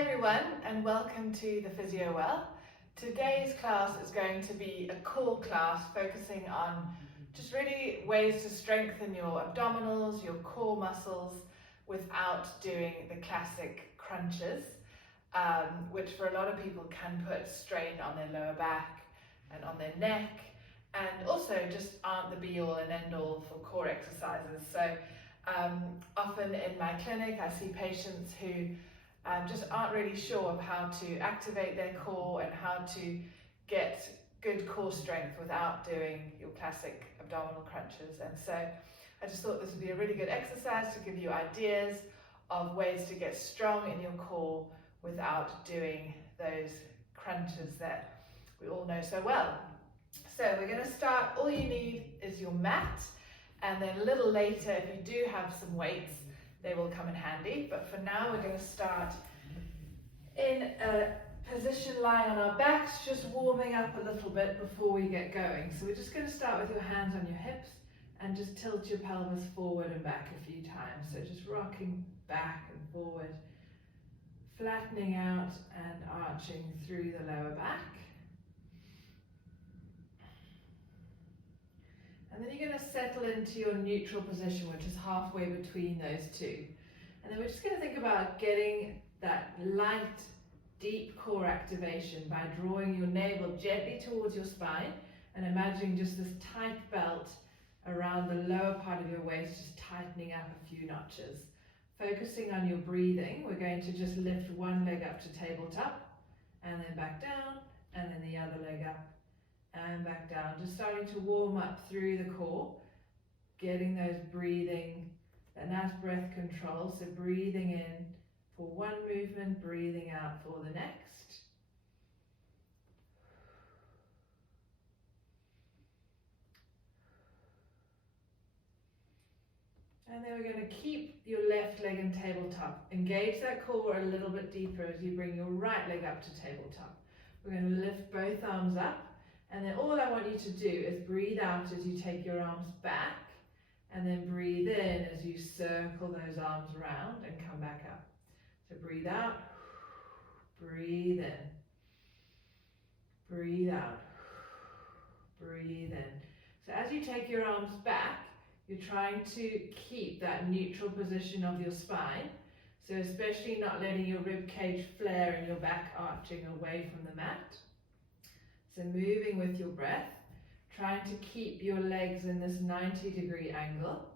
everyone, and welcome to the Physio Well. Today's class is going to be a core class focusing on just really ways to strengthen your abdominals, your core muscles without doing the classic crunches, which for a lot of people can put strain on their lower back and on their neck, and also just aren't the be all and end all for core exercises. So often in my clinic I see patients who just aren't really sure of how to activate their core and how to get good core strength without doing your classic abdominal crunches. And so I just thought this would be a really good exercise to give you ideas of ways to get strong in your core without doing those crunches that we all know so well. So we're going to start, all you need is your mat, and then a little later if you do have some weights, they will come in handy. But for now we're going to start in a position lying on our backs, just warming up a little bit before we get going. So we're just going to start with your hands on your hips and just tilt your pelvis forward and back a few times. So just rocking back and forward, flattening out and arching through the lower back. And then you're going to settle into your neutral position, which is halfway between those two. And then we're just going to think about getting that light, deep core activation by drawing your navel gently towards your spine and imagining just this tight belt around the lower part of your waist, just tightening up a few notches. Focusing on your breathing, we're going to just lift one leg up to tabletop and then back down, and then the other leg up and back down, just starting to warm up through the core, getting those breathing, that nice breath control. So breathing in for one movement, breathing out for the next. And then we're going to keep your left leg in tabletop. Engage that core a little bit deeper as you bring your right leg up to tabletop. We're going to lift both arms up. And then all I want you to do is breathe out as you take your arms back, and then breathe in as you circle those arms around and come back up. So breathe out, breathe in, breathe out, breathe in. So as you take your arms back, you're trying to keep that neutral position of your spine. So especially not letting your rib cage flare and your back arching away from the mat. So moving with your breath, trying to keep your legs in this 90-degree angle.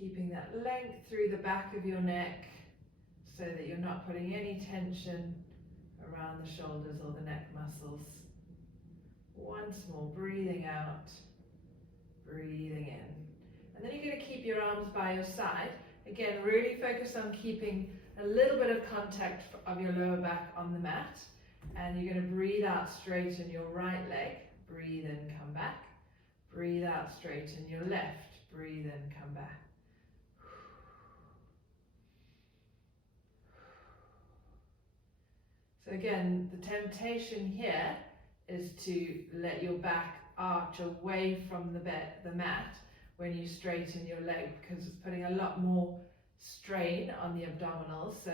Keeping that length through the back of your neck so that you're not putting any tension around the shoulders or the neck muscles. Once more, breathing out, breathing in. And then you're going to keep your arms by your side. Again, really focus on keeping a little bit of contact of your lower back on the mat. And you're going to breathe out, straighten your right leg. Breathe in, come back. Breathe out, straighten your left. Breathe in, come back. So again, the temptation here is to let your back arch away from the mat when you straighten your leg, because it's putting a lot more strain on the abdominals. So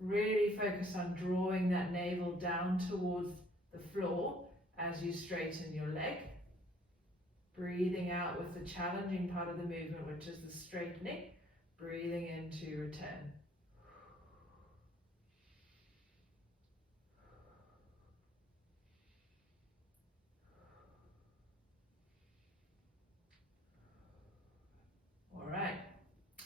really focus on drawing that navel down towards the floor as you straighten your leg. Breathing out with the challenging part of the movement, which is the straightening. Breathing in to return.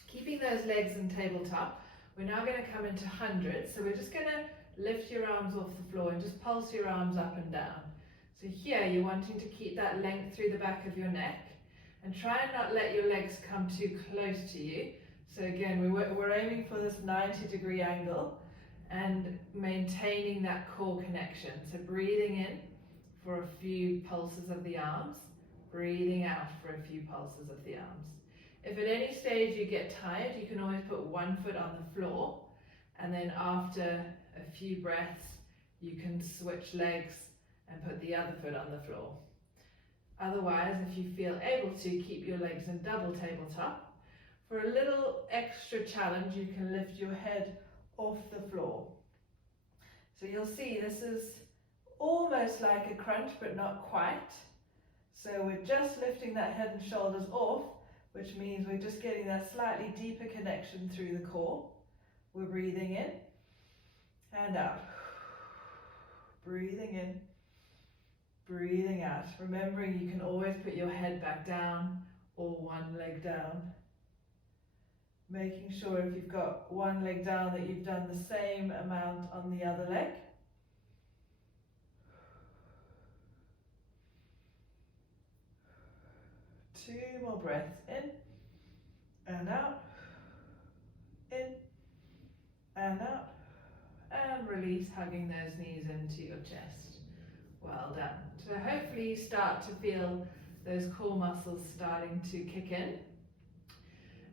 Keeping those legs in tabletop, we're now going to come into hundreds. So we're just going to lift your arms off the floor and just pulse your arms up and down. So here you're wanting to keep that length through the back of your neck and try and not let your legs come too close to you. So again, we're aiming for this 90-degree angle and maintaining that core connection. So breathing in for a few pulses of the arms, breathing out for a few pulses of the arms. If at any stage you get tired, you can always put one foot on the floor, and then after a few breaths, you can switch legs and put the other foot on the floor. Otherwise, if you feel able to, keep your legs in double tabletop. For a little extra challenge, you can lift your head off the floor. So you'll see this is almost like a crunch, but not quite. So we're just lifting that head and shoulders off, which means we're just getting that slightly deeper connection through the core. We're breathing in and out. Breathing in, breathing out. Remembering you can always put your head back down or one leg down. Making sure if you've got one leg down that you've done the same amount on the other leg. Two more breaths in and out, in and out, and release, hugging those knees into your chest. Well done. So hopefully you start to feel those core muscles starting to kick in.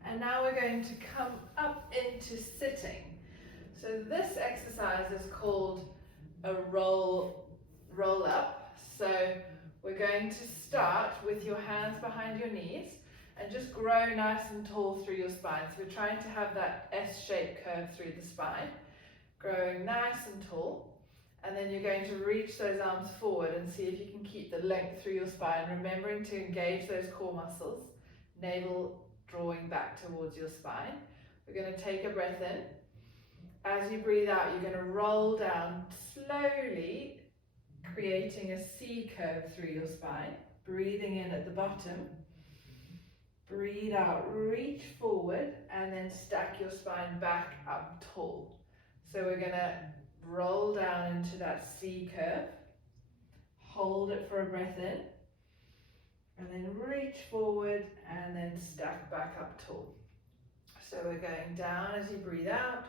And now we're going to come up into sitting. So this exercise is called a roll up. So we're going to start with your hands behind your knees and just grow nice and tall through your spine. So we're trying to have that S-shaped curve through the spine, growing nice and tall. And then you're going to reach those arms forward and see if you can keep the length through your spine, remembering to engage those core muscles, navel drawing back towards your spine. We're going to take a breath in. As you breathe out, you're going to roll down slowly, creating a C curve through your spine. Breathing in at the bottom. Breathe out, reach forward, and then stack your spine back up tall. So we're going to roll down into that C curve. Hold it for a breath in. And then reach forward and then stack back up tall. So we're going down as you breathe out.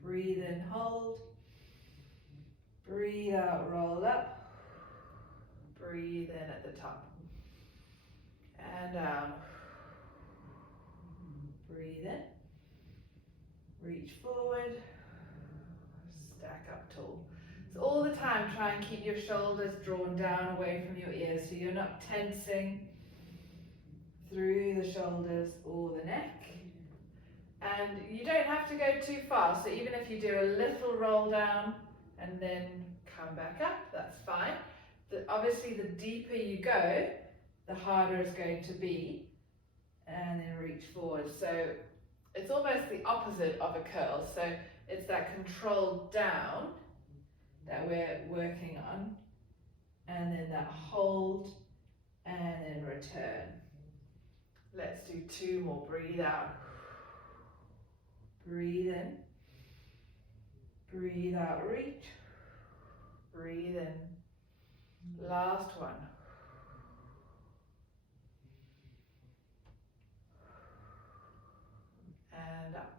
Breathe in, hold. Breathe out, roll up. Breathe in at the top. And down. Breathe in. Reach forward. Stack up tall. So all the time try and keep your shoulders drawn down away from your ears so you're not tensing through the shoulders or the neck. And you don't have to go too far, so even if you do a little roll down and then come back up, that's fine. Obviously the deeper you go, the harder it's going to be. And then reach forward. So it's almost the opposite of a curl. So it's that controlled down that we're working on, and then that hold, and then return. Let's do two more. Breathe out. Breathe in. Breathe out, reach. Breathe in. Last one. And up.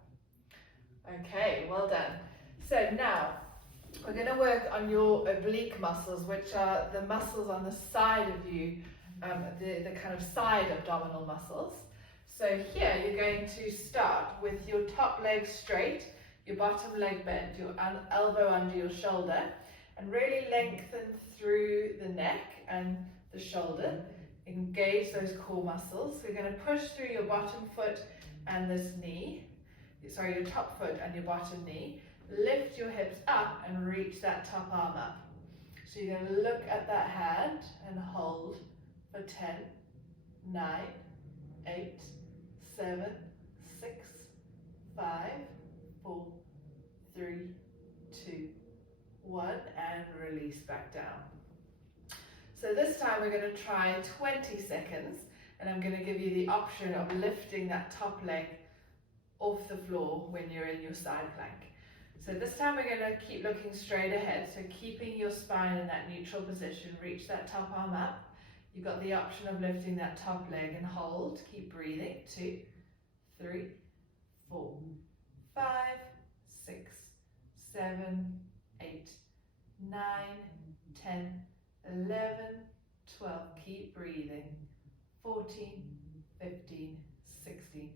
Okay, well done. So now, we're going to work on your oblique muscles, which are the muscles on the side of you, the kind of side abdominal muscles. So here you're going to start with your top leg straight, your bottom leg bent, your elbow under your shoulder, and really lengthen through the neck and the shoulder. Engage those core muscles. So you're going to push through your bottom foot and this knee, your top foot and your bottom knee. Lift your hips up and reach that top arm up. So you're going to look at that hand and hold for 10, 9, 8, 7, 6, 5, 4, 3, 2, 1, and release back down. So this time we're going to try 20 seconds, and I'm going to give you the option of lifting that top leg off the floor when you're in your side plank. So this time we're going to keep looking straight ahead, so keeping your spine in that neutral position. Reach that top arm up. You've got the option of lifting that top leg and hold. Keep breathing. 2, 3, 4, 5, 6, 7, 8, 9, 10, 11, 12. Keep breathing. 14, 15, 16,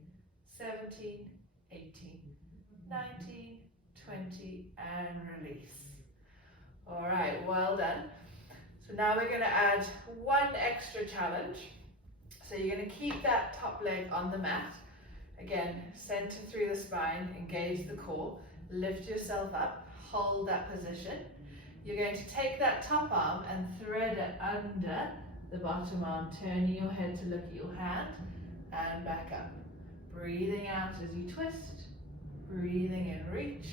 17, 18, 19, 20, and release. All right, well done. So now we're going to add one extra challenge. So you're going to keep that top leg on the mat. Again, center through the spine, engage the core, lift yourself up, hold that position. You're going to take that top arm and thread it under the bottom arm, turning your head to look at your hand and back up. Breathing out as you twist, breathing in, reach.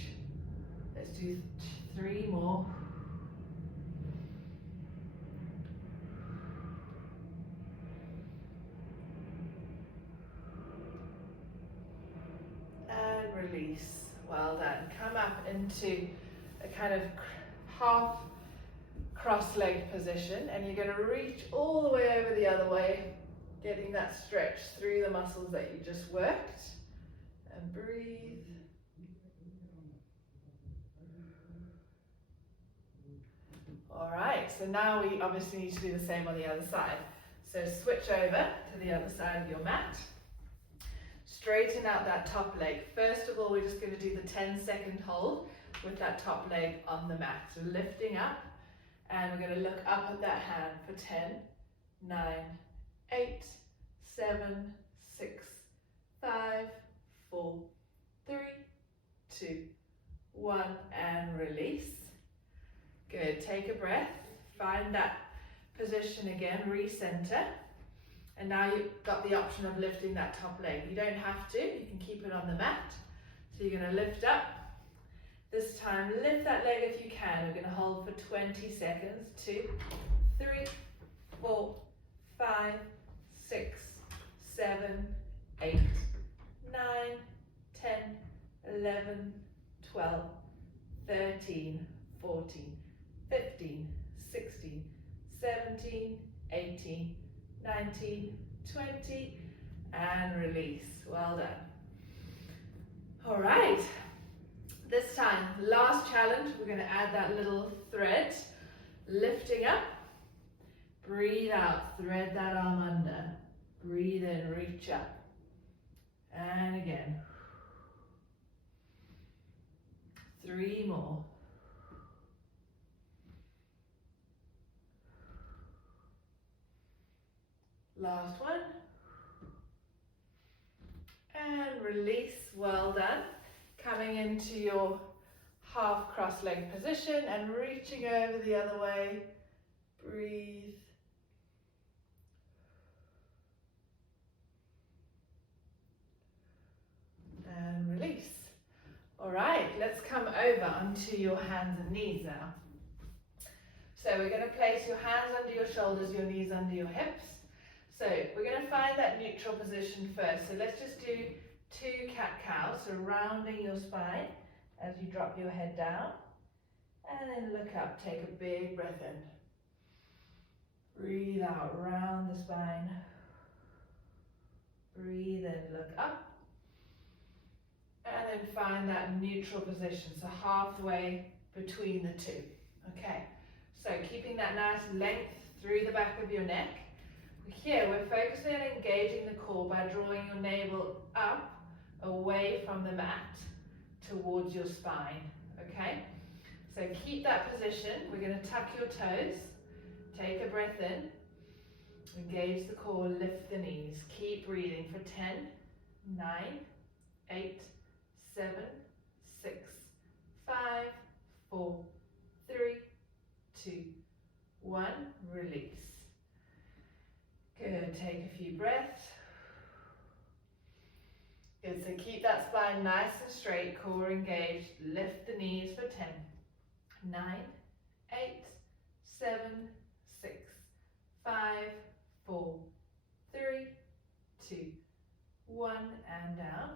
Let's do 3 more. And release. Well done. Come up into a kind of half cross-legged position, and you're going to reach all the way over the other way, getting that stretch through the muscles that you just worked. And breathe. All right, so now we obviously need to do the same on the other side. So switch over to the other side of your mat. Straighten out that top leg. First of all, we're just going to do the 10-second hold with that top leg on the mat. So lifting up, and we're going to look up at that hand for 10, 9, 8, 7, 6, 5, 4, 3, 2, 1, and release. Good, take a breath, find that position again, recenter, and now you've got the option of lifting that top leg. You don't have to, you can keep it on the mat. So you're going to lift up. This time, lift that leg if you can. We're going to hold for 20 seconds. 2, 3, 4, 5, 6, 7, 8, 9, 10, 11, 12, 13, 14, 15, 16, 17, 18, 19, 20, and release. Well done. All right. This time, last challenge, we're going to add that little thread. Lifting up, breathe out, thread that arm under. Breathe in, reach up. And again. 3 more. Last one. And release, well done. Coming into your half cross-legged position and reaching over the other way. Breathe. And release. All right, let's come over onto your hands and knees now. So we're going to place your hands under your shoulders, your knees under your hips. So we're going to find that neutral position first. So let's just do 2 cat-cows, so rounding your spine as you drop your head down. And then look up, take a big breath in. Breathe out, round the spine. Breathe in, look up. And then find that neutral position, so halfway between the two. Okay, so keeping that nice length through the back of your neck. Here, we're focusing on engaging the core by drawing your navel up, away from the mat, towards your spine, okay? So keep that position. We're going to tuck your toes, take a breath in, engage the core, lift the knees. Keep breathing for 10, 9, 8, 7, 6, 5, 4, 3, 2, 1, release. Good, take a few breaths. Good, so keep that spine nice and straight, core engaged. Lift the knees for 10, 9, 8, 7, 6, 5, 4, 3, 2, 1, and down.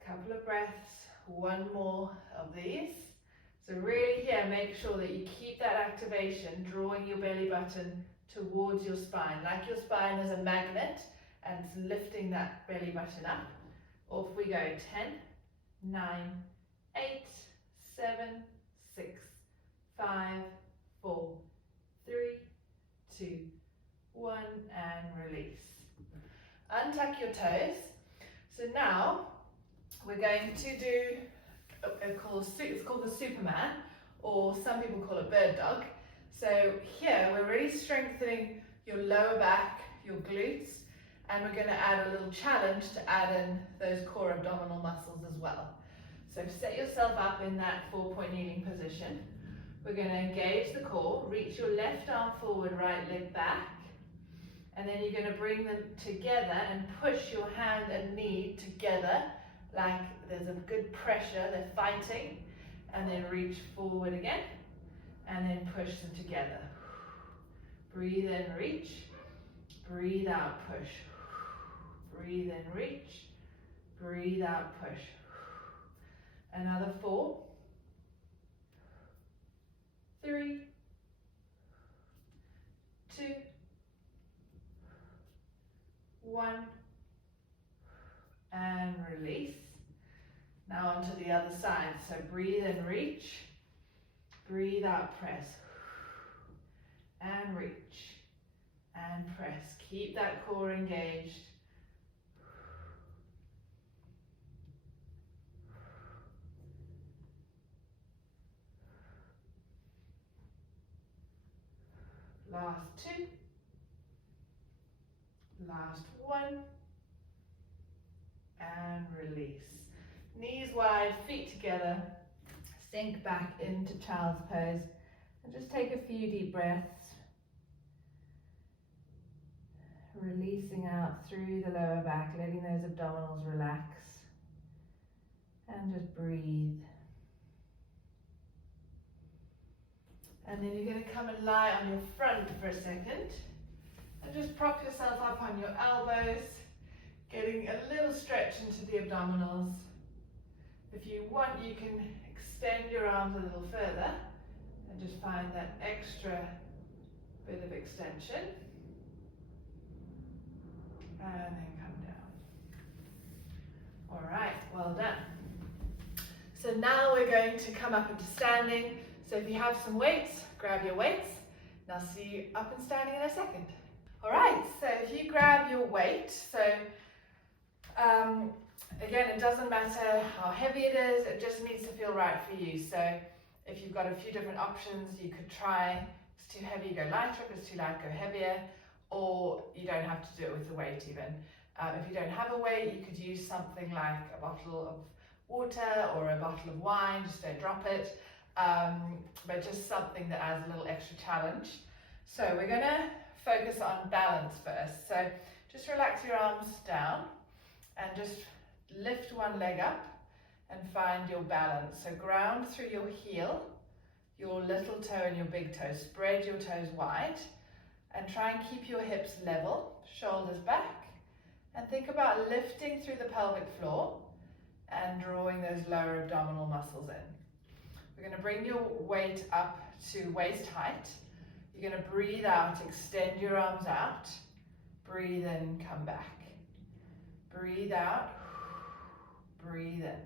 A couple of breaths, one more of these. So really here, make sure that you keep that activation, drawing your belly button towards your spine, like your spine is a magnet, and lifting that belly button up. Off we go, 10, 9, 8, 7, 6, 5, 4, 3, 2, 1, and release. Untuck your toes. So now we're going to do, it's called the Superman, or some people call it bird dog. So here we're really strengthening your lower back, your glutes, and we're going to add a little challenge to add in those core abdominal muscles as well. So set yourself up in that 4-point kneeling position. We're going to engage the core, reach your left arm forward, right leg back, and then you're going to bring them together and push your hand and knee together like there's a good pressure, they're fighting, and then reach forward again, and then push them together. Breathe in, reach, breathe out, push. Breathe in, reach, breathe out, push. Another 4, 3, 2, 1, and release. Now onto the other side. So breathe in, reach, breathe out, press, and reach, and press. Keep that core engaged. Last 2, last 1, and release. Knees wide, feet together, sink back into child's pose, and just take a few deep breaths, releasing out through the lower back, letting those abdominals relax, and just breathe. And then you're going to come and lie on your front for a second and just prop yourself up on your elbows, getting a little stretch into the abdominals. If you want, you can extend your arms a little further and just find that extra bit of extension. And then come down. All right, well done. So now we're going to come up into standing. So if you have some weights, grab your weights, and I'll see you up and standing in a second. All right, so if you grab your weight, so again, it doesn't matter how heavy it is, it just needs to feel right for you. So if you've got a few different options, you could try, if it's too heavy, go lighter, if it's too light, go heavier, or you don't have to do it with the weight even. If you don't have a weight, you could use something like a bottle of water or a bottle of wine, just don't drop it. But just something that adds a little extra challenge. So we're going to focus on balance first. So just relax your arms down and just lift one leg up and find your balance. So ground through your heel, your little toe and your big toe. Spread your toes wide and try and keep your hips level, shoulders back, and think about lifting through the pelvic floor and drawing those lower abdominal muscles in. We're going to bring your weight up to waist height. You're going to breathe out, extend your arms out. Breathe in, come back. Breathe out, breathe in.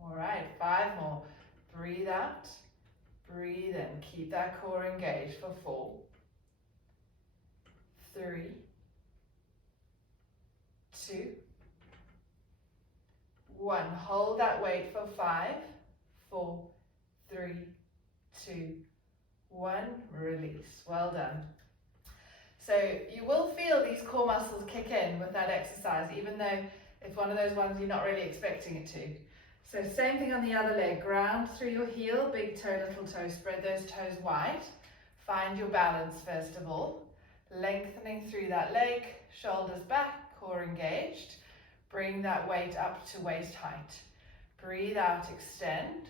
All right, 5 more. Breathe out, breathe in. Keep that core engaged for 4, 3, 2, 1. Hold that weight for 5, 4, 3, 2, 1. Release. Well done. So you will feel these core muscles kick in with that exercise, even though it's one of those ones you're not really expecting it to. So same thing on the other leg. Ground through your heel, big toe, little toe. Spread those toes wide. Find your balance first of all. Lengthening through that leg, shoulders back, core engaged. Bring that weight up to waist height. Breathe out, extend.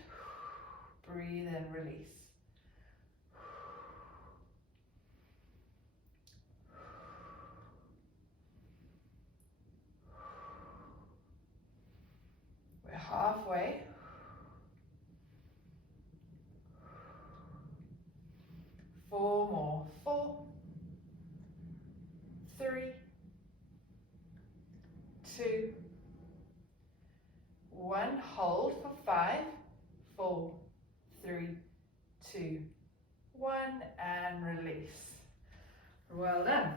Breathe in, release. We're halfway. 4 more. 4, 3, 2, 1. Hold for 5, 4, 3, 2, 1, and release. Well done.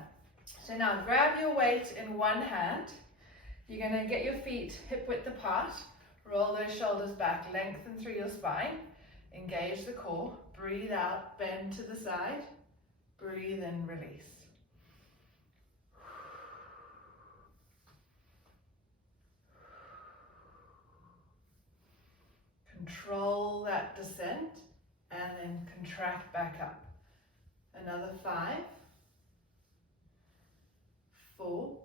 So now grab your weight in one hand. You're going to get your feet hip width apart. Roll those shoulders back, lengthen through your spine. Engage the core. Breathe out, bend to the side. Breathe in, release. Control that descent and then contract back up. Another 5, 4.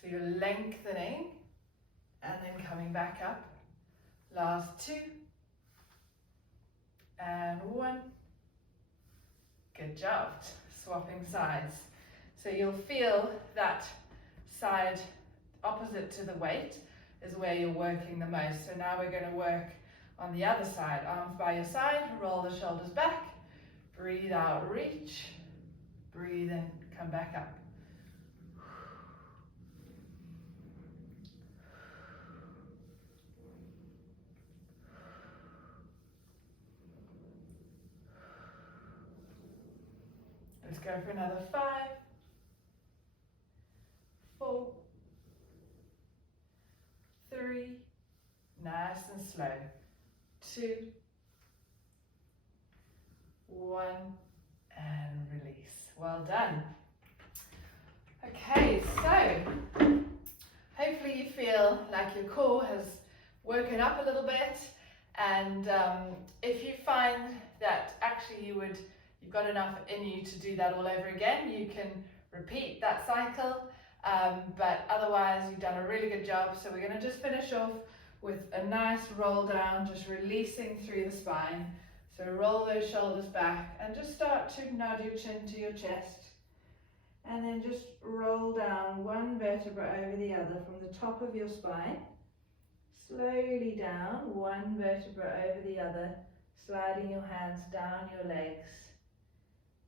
So you're lengthening and then coming back up. Last 2 and 1. Good job. Swapping sides. So you'll feel that side opposite to the weight is where you're working the most. So now we're going to work on the other side. Arms by your side, roll the shoulders back. Breathe out, reach. Breathe in, come back up. Let's go for another 5, 4, 3, nice and slow, 2, 1, and release. Well done. Okay, so hopefully you feel like your core has woken up a little bit, and if you find that actually you've got enough in you to do that all over again, you can repeat that cycle, but otherwise you've done a really good job. So we're going to just finish off with a nice roll down, just releasing through the spine. So roll those shoulders back and just start to nod your chin to your chest, and then just roll down one vertebra over the other from the top of your spine. Slowly down, one vertebra over the other, sliding your hands down your legs.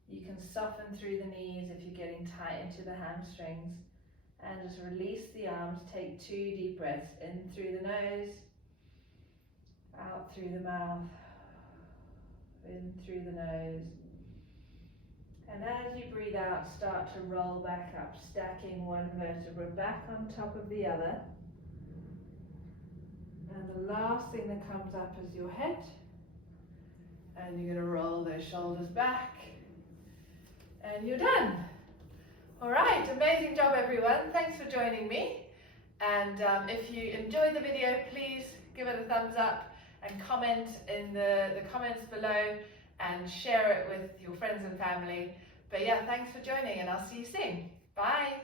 You can soften through the knees if you're getting tight into the hamstrings, and just release the arms. Take 2 deep breaths, in through the nose, out through the mouth, in through the nose. And as you breathe out, start to roll back up, stacking one vertebra back on top of the other. And the last thing that comes up is your head. And you're going to roll those shoulders back. And you're done. All right, amazing job everyone. Thanks for joining me. And if you enjoyed the video, please give it a thumbs up and comment in the comments below and share it with your friends and family. But yeah, thanks for joining, and I'll see you soon. Bye.